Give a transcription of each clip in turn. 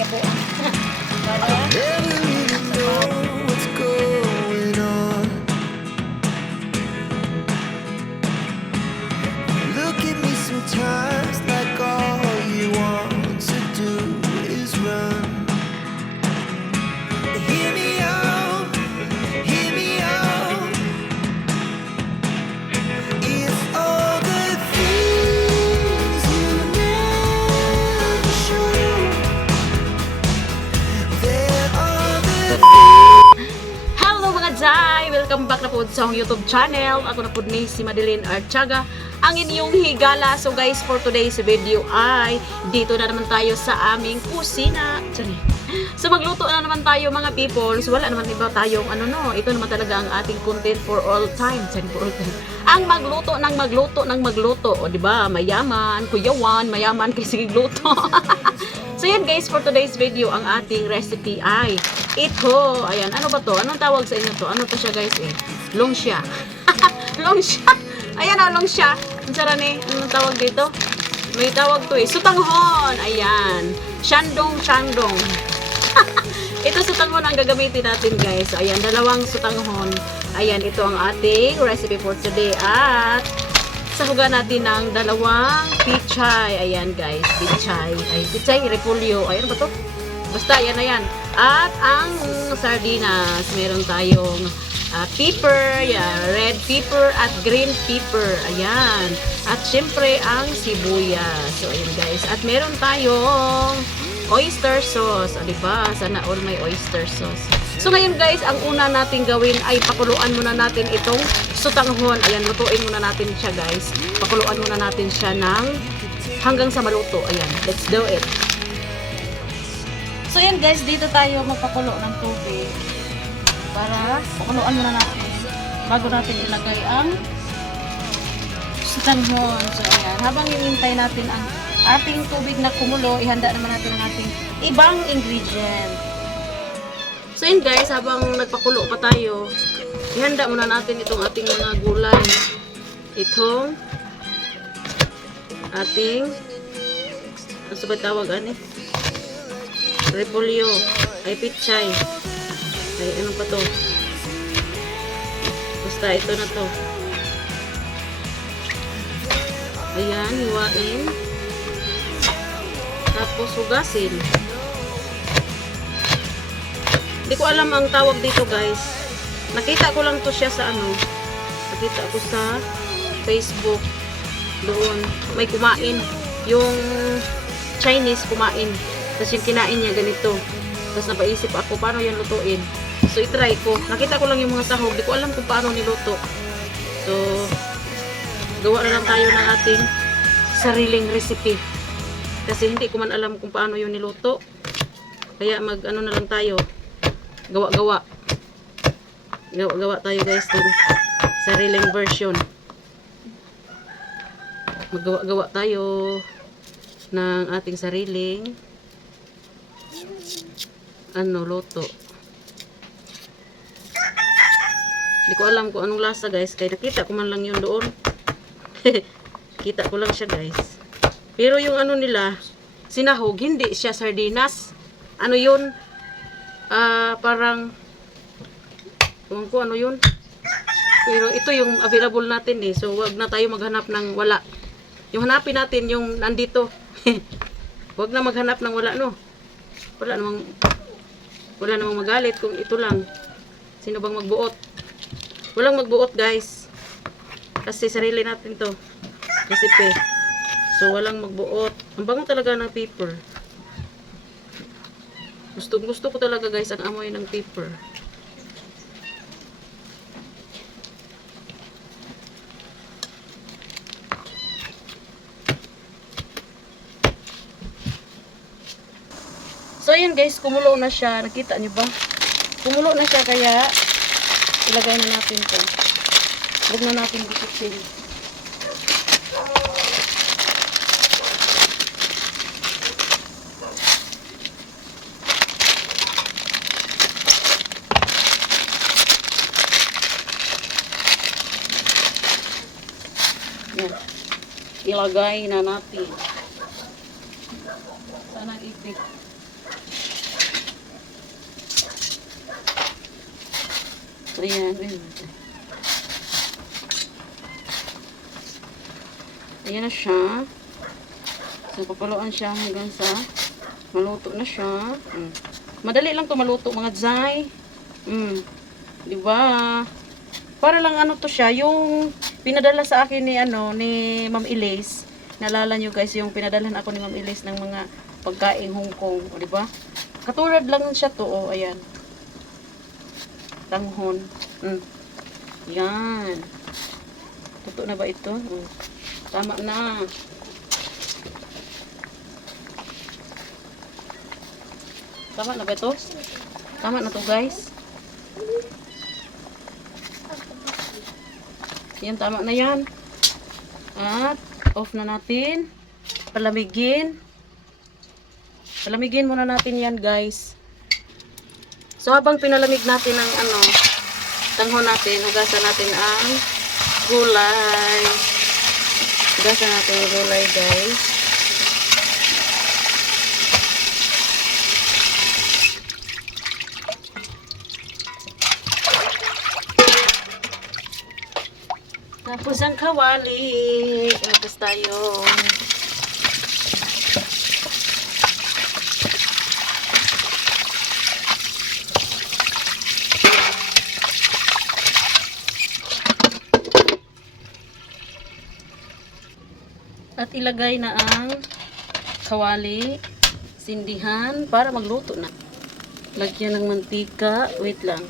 yabo. Para akong YouTube channel. Ako na po ni si Madeline Archaga, ang inyong higala. So guys, for today's video ay dito na naman tayo sa aming kusina. Sorry. So magluto na naman tayo mga people. So wala naman iba tayong ano no. Ito naman talaga ang ating content for all time. Sorry, for all time. Ang magluto ng magluto ng magluto. O ba? Mayaman, kuyawan, mayaman kay sige gluto. So yan guys, for today's video, ang ating recipe ay ito. Ayan, ano ba to? Anong tawag sa inyo to? Ano to siya guys eh? Longxia. longxia. Ayan o, longxia. Ang sarani. Anong tawag dito? May tawag to eh. Sutanghon. Ayan. Shandong, shandong. ito sutanghon ang gagamitin natin guys. So, ayan, dalawang sutanghon. Ayan, ito ang ating recipe for today. At sahugan natin ng dalawang pichay. Ayan guys, pichay. Ay, pichay, repolyo. Ayan ba to? Basta, yan na yan. At ang sardinas, meron tayong ah, pepper, yeah, red pepper at green pepper. Ayan. At syempre, ang sibuyas. So, ayan guys. At meron tayong oyster sauce. O, diba? Sana all may oyster sauce. So ngayon guys, ang una nating gawin ay pakuluan muna natin itong sutanghon. Ayan, lutuin muna natin siya guys. Pakuluan muna natin siya ng hanggang sa maluto. Ayan, let's do it. So yan guys, dito tayo magpakulo ng tubig para pakuluan muna natin bago natin ilagay ang sutanghon. So ayan, habang hinihintay natin ang ating tubig na kumulo, ihanda naman natin ang ating ibang ingredient. So yun guys, habang nagpakulo pa tayo, ihanda muna natin itong ating mga gulay. Itong ating ano sa ba tawag ani? Repolyo. Ay pichay. Ay ano pa to? Basta ito na to. Ayan, hiwain. Tapos hugasin. Hindi ko alam ang tawag dito guys. Nakita ko lang to siya sa ano. Nakita ko sa Facebook. Doon. May kumain. Yung Chinese kumain. Tapos yung kinain niya ganito. Tapos napaisip ako paano yan lutuin. So itry ko. Nakita ko lang yung mga sahog. Hindi ko alam kung paano niluto. So gawa na lang tayo ng ating sariling recipe. Kasi hindi ko man alam kung paano yun niluto. Kaya mag ano na lang tayo gawa-gawa. Gawa-gawa tayo guys dun. Sariling version. Maggawa-gawa tayo ng ating sariling ano, loto. Hindi ko alam kung anong lasa guys. Kaya nakita ko man lang yun doon. Kita ko lang siya guys. Pero yung ano nila, sinahog, hindi siya sardinas. Ano yun? ah parang Ewan ko ano yun. Pero ito yung available natin eh. So wag na tayo maghanap ng wala. Yung hanapin natin yung nandito. wag na maghanap ng wala no. Wala namang wala namang magalit kung ito lang. Sino bang magbuot? Walang magbuot guys. Kasi sarili natin to. Recipe. So walang magbuot. Ang bango talaga ng paper. Gusto, gusto ko talaga guys ang amoy ng paper. So ayan guys, kumulo na siya. Nakita niyo ba? Kumulo na siya kaya ilagay na natin to. Huwag na natin bititin. Yan. Ilagay na natin. 300. Ayan na siya. So, papaluan siya hanggang sa maluto na siya. Mm. Madali lang to maluto, mga dzay. Mm. Diba? Para lang ano to siya, yung pinadala sa akin ni ano ni Ma'am Elise. Nalala nyo guys, yung pinadalhan ako ni Ma'am Elise ng mga pagkain Hong Kong, o, diba? Katulad lang siya to, oh, ayan. Tanghon. Mm. Yan. Totoo na ba ito? Mm. Tama na. Tama na ba ito? Tama na to guys. Yan, tama na yan. At, off na natin. Palamigin. Palamigin muna natin yan, guys. So, habang pinalamig natin ang ano, tanghon natin, hugasan natin ang gulay. Hugasan natin ang gulay, guys. Tapos ang kawali. Tapos tayo. At ilagay na ang kawali, sindihan para magluto na. Lagyan ng mantika. Wait lang.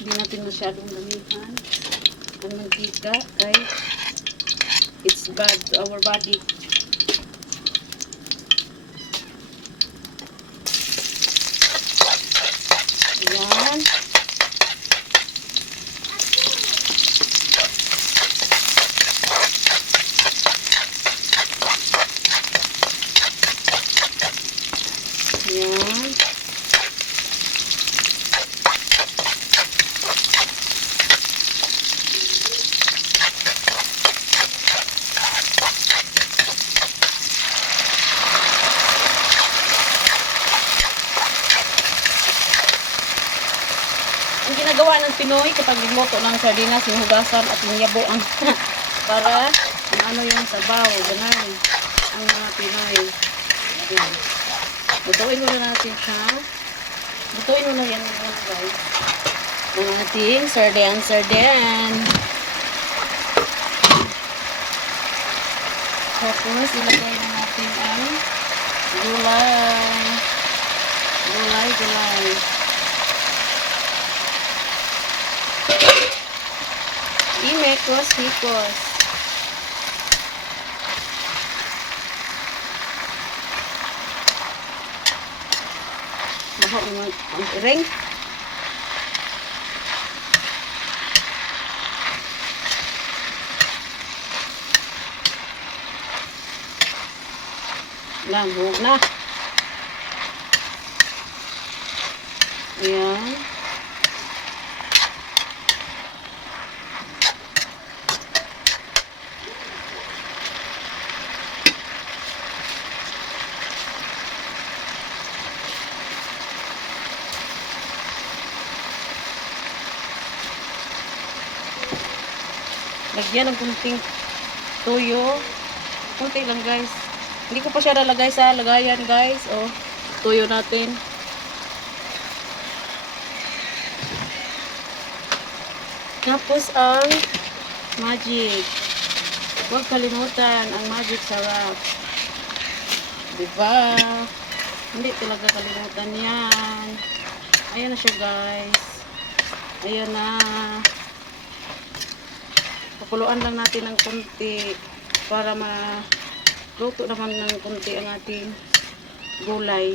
Hindi natin masyadong damihan ang mantika kay it's bad to our body. Yan. Yan. Ang ginagawa ng Pinoy kapag nagluto ng sardinas, hinugasan at niyabo ang para ano yung sabaw, ganun. Ang mga Pinoy. Yan. Lutuin muna natin siya. Lutuin muna yan mga guys. Ang ating sardian sardian. Tapos ilagay na natin ang gulay. Gulay, gulay. Imekos, hikos. Baho naman ang ring. Lamo na. Ayan. Lagyan ng kunting tuyo. Kunti lang guys. Hindi ko pa siya nalagay sa lagayan guys. Oh, tuyo natin. Tapos ang magic. Huwag kalimutan ang magic sarap. Diba? Hindi talaga kalimutan yan. Ayan na siya guys. Ayan na. Pakuluan lang natin ng konti para maluto naman ng konti ang ating gulay.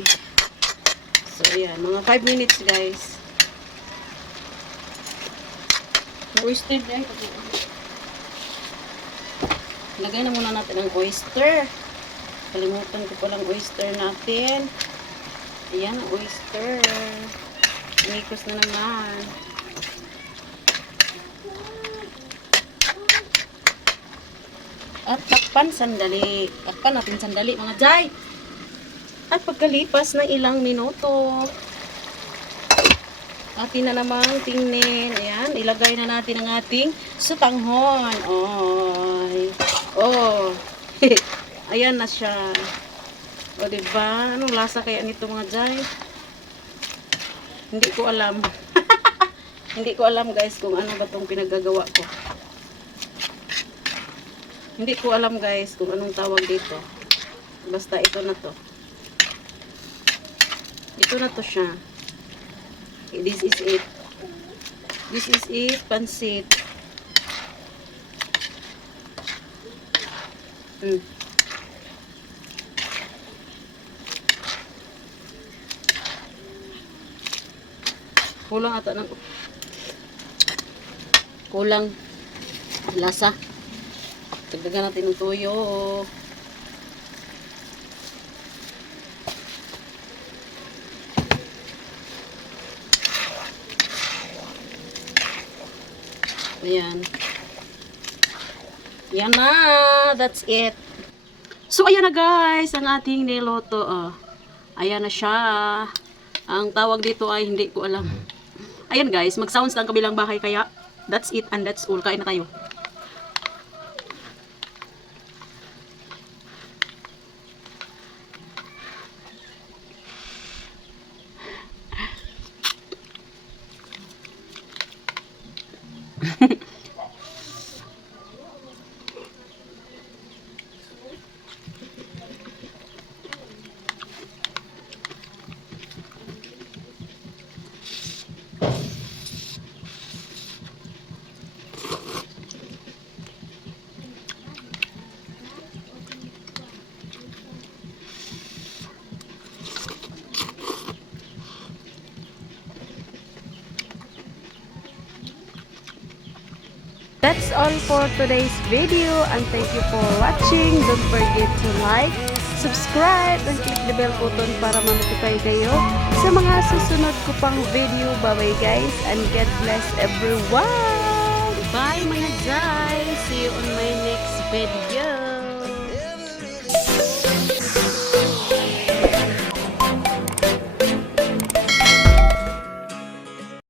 So, ayan. Mga 5 minutes, guys. Oyster, guys. Lagay na muna natin ang oyster. Kalimutan ko palang oyster natin. Ayan, oyster. Umikos na naman. At takpan sandali. Takpan natin sandali mga jay. At pagkalipas ng ilang minuto, atin na namang tingnin. Ayan, ilagay na natin ang ating sutanghon. Oy. Oh. Ayan na siya. O, diba? Anong lasa kaya nito mga jay? Hindi ko alam. Hindi ko alam guys kung ano ba tong pinagagawa ko. Hindi ko alam guys kung anong tawag dito. Basta ito na to. Ito na to siya. This is it. This is it, pansit. Mm. Kulang ata ng kulang lasa. Dagdagan natin ng toyo. Ayan. Yan na. That's it. So, ayan na guys. Ang ating niloto. Oh. Ayan na siya. Ang tawag dito ay hindi ko alam. Ayan guys. Mag-sounds lang kabilang bahay kaya that's it and that's all. Kain na tayo. That's all for today's video and thank you for watching. Don't forget to like, subscribe, and click the bell button para ma-notify kayo sa mga susunod ko pang video. Bye-bye guys and God bless everyone! Bye mga guys! See you on my next video!